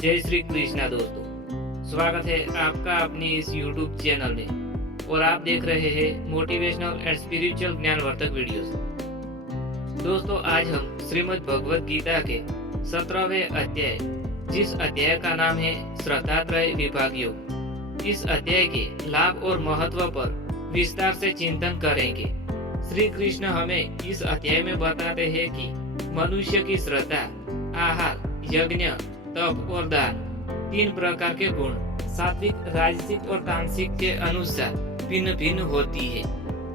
जय श्री कृष्णा दोस्तों, स्वागत है आपका अपनी इस YouTube चैनल में और आप देख रहे हैं मोटिवेशनल एंड स्पिरिचुअल ज्ञानवर्धक वीडियोस। दोस्तों, आज हम श्रीमद् भगवद गीता के 17वें अध्याय, जिस अध्याय का नाम है श्रद्धात्रय विभाग योग, इस अध्याय के लाभ और महत्व पर विस्तार से चिंतन करेंगे। श्री कृष्ण हमें इस अध्याय में बताते हैं कि मनुष्य की श्रद्धा, आहार, यज्ञ, तप और दान, तीन प्रकार के गुण सात्विक, राजसिक और तामसिक के अनुसार भिन्न भिन्न होती है।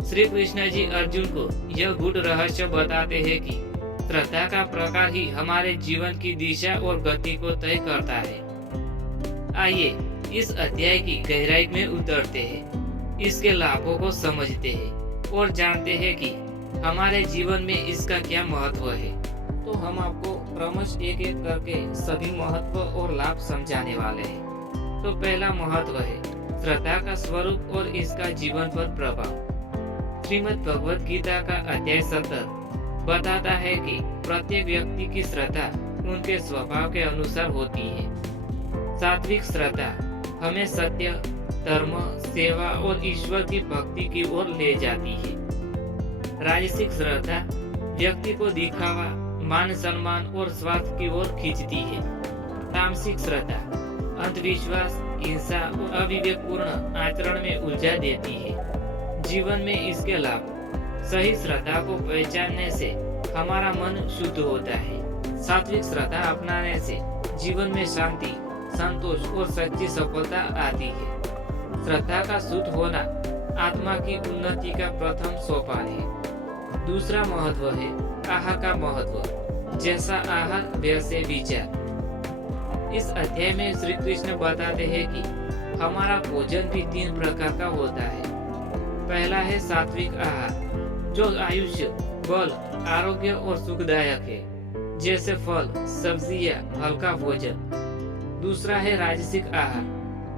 श्री कृष्ण जी अर्जुन को यह गूढ़ रहस्य बताते हैं कि श्रद्धा का प्रकार ही हमारे जीवन की दिशा और गति को तय करता है। आइए इस अध्याय की गहराई में उतरते हैं, इसके लाभों को समझते हैं और जानते हैं कि हमारे जीवन में इसका क्या महत्व है। तो हम आपको क्रमश एक एक करके सभी महत्व और लाभ समझाने वाले हैं। तो पहला महत्व है श्रद्धा का स्वरूप और इसका जीवन पर प्रभाव। श्रीमद् भगवद गीता का अध्याय 17 बताता है कि प्रत्येक व्यक्ति की श्रद्धा उनके स्वभाव के अनुसार होती है। सात्विक श्रद्धा हमें सत्य, धर्म, सेवा और ईश्वर की भक्ति की ओर ले जाती है। राजसिक श्रद्धा व्यक्ति को दिखावा, मान सम्मान और स्वार्थ की ओर खींचती है। तामसिक श्रद्धा अंधविश्वास, हिंसा और अविवेकपूर्ण आचरण में उलझा देती है। जीवन में इसके लाभ, सही श्रद्धा को पहचानने से हमारा मन शुद्ध होता है। सात्विक श्रद्धा अपनाने से जीवन में शांति, संतोष और सच्ची सफलता आती है। श्रद्धा का शुद्ध होना आत्मा की उन्नति का प्रथम सोपान है। दूसरा महत्व है आहार का महत्व। जैसा आहार वैसे विचार। इस अध्याय में श्री कृष्ण बताते हैं कि हमारा भोजन भी तीन प्रकार का होता है। पहला है सात्विक आहार, जो आयुष्य, बल, आरोग्य और सुखदायक है, जैसे फल, सब्जियां, हल्का भोजन। दूसरा है राजसिक आहार,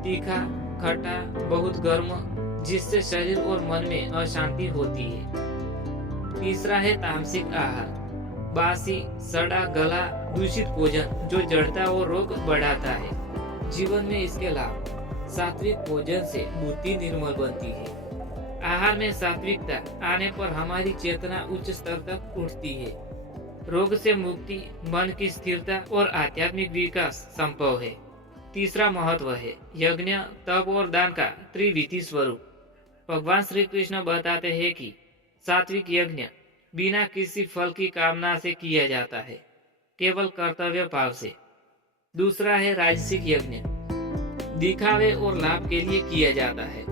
तीखा, खट्टा, बहुत गर्म, जिससे शरीर और मन में अशांति होती है। तीसरा है तामसिक आहार, बासी, सड़ा गला, दूषित भोजन जो जड़ता और रोग बढ़ाता है। जीवन में इसके लाभ, सात्विक भोजन से बुद्धि निर्मल बनती है। आहार में सात्विकता आने पर हमारी चेतना उच्च स्तर तक उठती है। रोग से मुक्ति, मन की स्थिरता और आध्यात्मिक विकास संभव है। तीसरा महत्व है यज्ञ, तप और दान का त्रिविधि स्वरूप। भगवान श्री कृष्ण बताते हैं कि सात्विक यज्ञ बिना किसी फल की कामना से किया जाता है, केवल कर्तव्य भाव से। दूसरा है राजसिक यज्ञ, दिखावे और लाभ के लिए किया जाता है।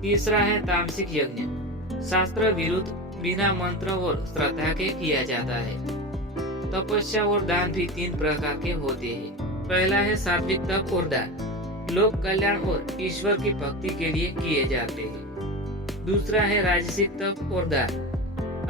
तीसरा है तामसिक यज्ञ, शास्त्र विरुद्ध, बिना मंत्र और श्रद्धा के किया जाता है। तपस्या और दान भी तीन प्रकार के होते हैं। पहला है सात्विक तप और दान, लोक कल्याण और ईश्वर की भक्ति के लिए किए जाते हैं। दूसरा है राजसिक तप और दान,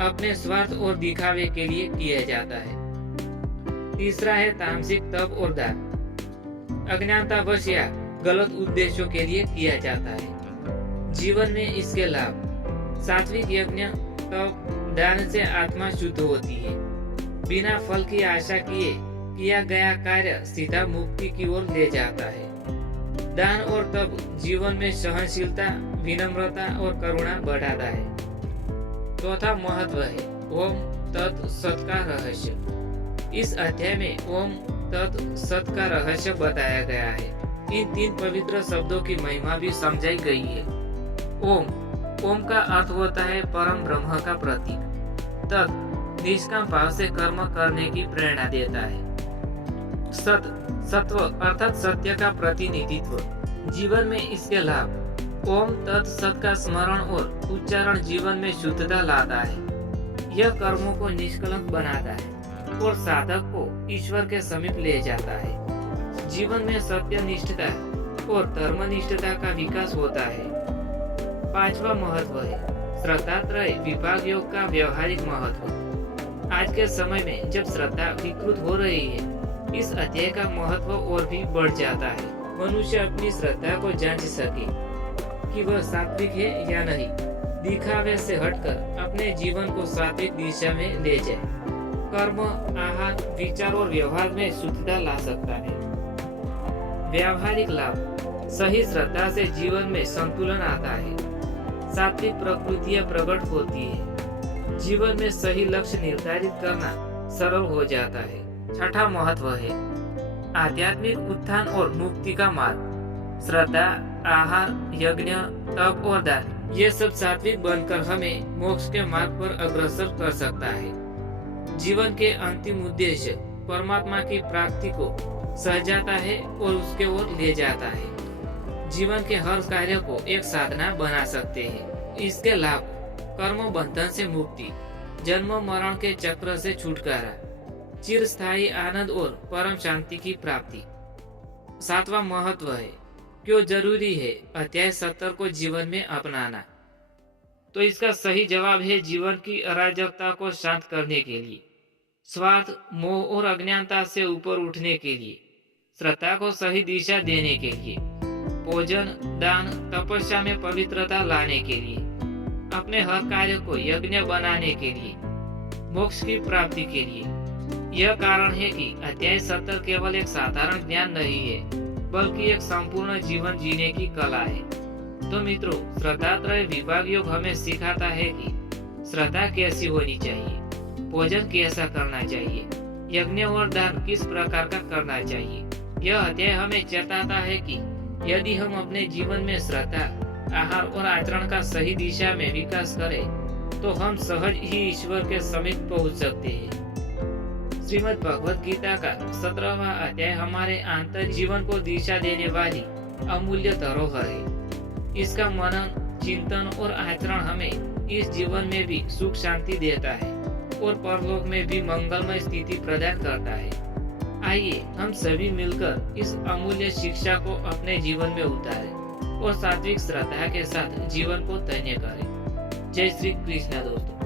अपने स्वार्थ और दिखावे के लिए किया जाता है। तीसरा है तामसिक तप और दान, अज्ञानतावश या गलत उद्देश्यों के लिए किया जाता है। जीवन में इसके लाभ, सात्विक यज्ञ, तप, दान से आत्मा शुद्ध होती है। बिना फल की आशा किए किया गया कार्य सीधा मुक्ति की ओर ले जाता है। दान और तप जीवन में सहनशीलता, विनम्रता और करुणा बढ़ाता है। चौथा महत्व है ओम तत् सत का रहस्य। इस अध्याय में ओम तत् सत का रहस्य बताया गया है। इन तीन पवित्र शब्दों की महिमा भी समझाई गई है। ओम का अर्थ होता है परम ब्रह्म का प्रतीक। तत् निष्काम भाव से कर्म करने की प्रेरणा देता है। सत, सत्व अर्थात सत्य का प्रतिनिधित्व। जीवन में इसके लाभ, ओम तत् सत का स्मरण और उच्चारण जीवन में शुद्धता लाता है। यह कर्मों को निष्कलंक बनाता है और साधक को ईश्वर के समीप ले जाता है। जीवन में सत्यनिष्ठता और धर्मनिष्ठता का विकास होता है। पांचवा महत्व है श्रद्धात्रय विभाग योग का व्यवहारिक महत्व। आज के समय में जब श्रद्धा विकृत हो रही है, इस अध्याय का महत्व और भी बढ़ जाता है। मनुष्य अपनी श्रद्धा को जांच सके कि वह सात्विक है या नहीं, दिखावे से हटकर अपने जीवन को सात्विक दिशा में ले जाए। कर्म, आहार, विचार और व्यवहार में शुद्धता ला सकता है। व्यावहारिक लाभ, सही श्रद्धा से जीवन में संतुलन आता है, सात्विक प्रकृतियां प्रकट होती है, जीवन में सही लक्ष्य निर्धारित करना सरल हो जाता है। छठा महत्व है आध्यात्मिक उत्थान और मुक्ति का मार्ग। श्रद्धा, आहार, यज्ञ, तप और दान, ये सब सात्विक बनकर हमें मोक्ष के मार्ग पर अग्रसर कर सकता है। जीवन के अंतिम उद्देश्य परमात्मा की प्राप्ति को सहजाता है और उसके ओर ले जाता है। जीवन के हर कार्य को एक साधना बना सकते हैं। इसके लाभ, कर्म बंधन से मुक्ति, जन्म मरण के चक्र से छुटकारा, चिरस्थायी आनंद और परम शांति की प्राप्ति। सातवां महत्व है क्यों जरूरी है अध्याय 70 को जीवन में अपनाना। तो इसका सही जवाब है जीवन की अराजकता को शांत करने के लिए, स्वार्थ, मोह और अज्ञानता से ऊपर उठने के लिए, श्रद्धा को सही दिशा देने के लिए, भोजन, दान, तपस्या में पवित्रता लाने के लिए, अपने हर कार्य को यज्ञ बनाने के लिए, मोक्ष की प्राप्ति के लिए। यह कारण है कि अध्याय 70 केवल एक साधारण ज्ञान नहीं है, बल्कि एक संपूर्ण जीवन जीने की कला है। तो मित्रों, श्रद्धात्रय विभाग योग हमें सिखाता है कि श्रद्धा कैसी होनी चाहिए, भोजन कैसा करना चाहिए, यज्ञ और दान किस प्रकार का करना चाहिए। यह अध्याय हमें चेताता है कि यदि हम अपने जीवन में श्रद्धा, आहार और आचरण का सही दिशा में विकास करें तो हम सहज ही ईश्वर के समीप पहुंच सकते हैं। श्रीमद् भगवद गीता का 17वां अध्याय हमारे आंतर जीवन को दिशा देने वाली अमूल्य धरोहर है। इसका मनन, चिंतन और आचरण हमें इस जीवन में भी सुख शांति देता है और परलोक में भी मंगलमय स्थिति प्रदान करता है। आइए हम सभी मिलकर इस अमूल्य शिक्षा को अपने जीवन में उतारें और सात्विक श्रद्धा के साथ जीवन को धन्य करें। जय श्री कृष्ण दोस्तों।